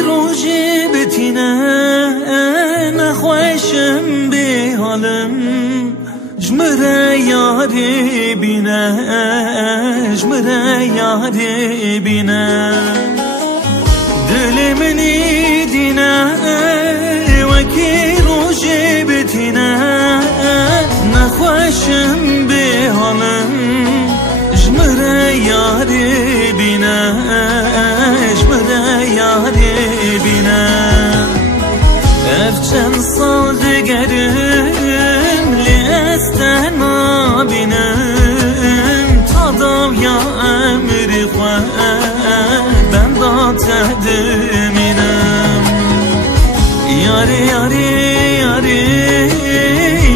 روجی بتینه نخوشم به حالم جمره یاری بینه جمره یاری بینه دل منی دینه وکی روجی بتینه نخوشم به حالم جمره یاری بینه جمره یاری بینه چند سال دگرم لیستنا بینم تادم یا امری خواه بندا تهدمینم یاری یاری یاری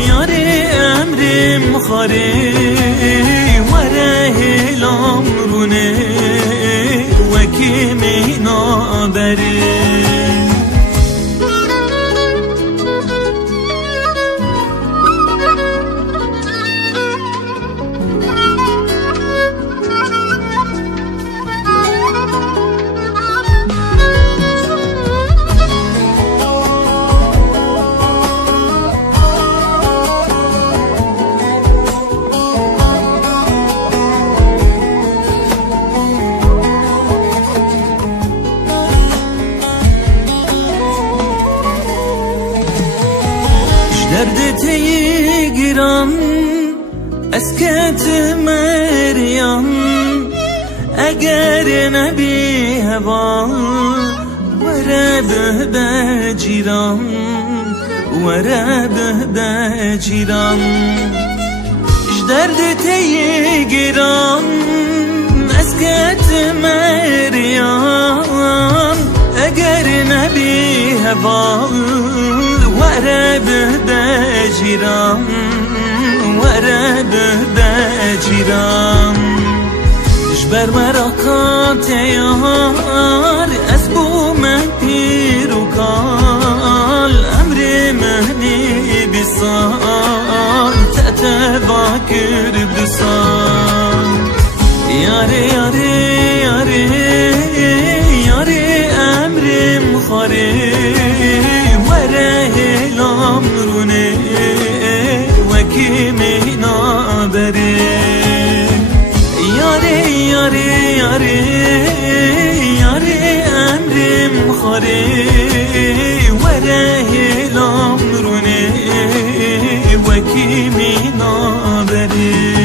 یاری امریم خاری وره هلام رونه وکی مینا بری درد تی گیرم اسکت مریم اگر نبی هوا وره به بجیرم وره به بجیرم درد تی گیرم اسکت مریم اگر نبی هوا وره به بجیرم وره به بجیرم جبر مراکات یار از بو من پیر و کال امر مهنی بسال تتبا کرد بسال یاری یاری یاری یاری امرم خاری وره هلام رونه وکی مینا بری یاری یاری یاری یاری امرم خاری وره هلام رونه وکی مینا بری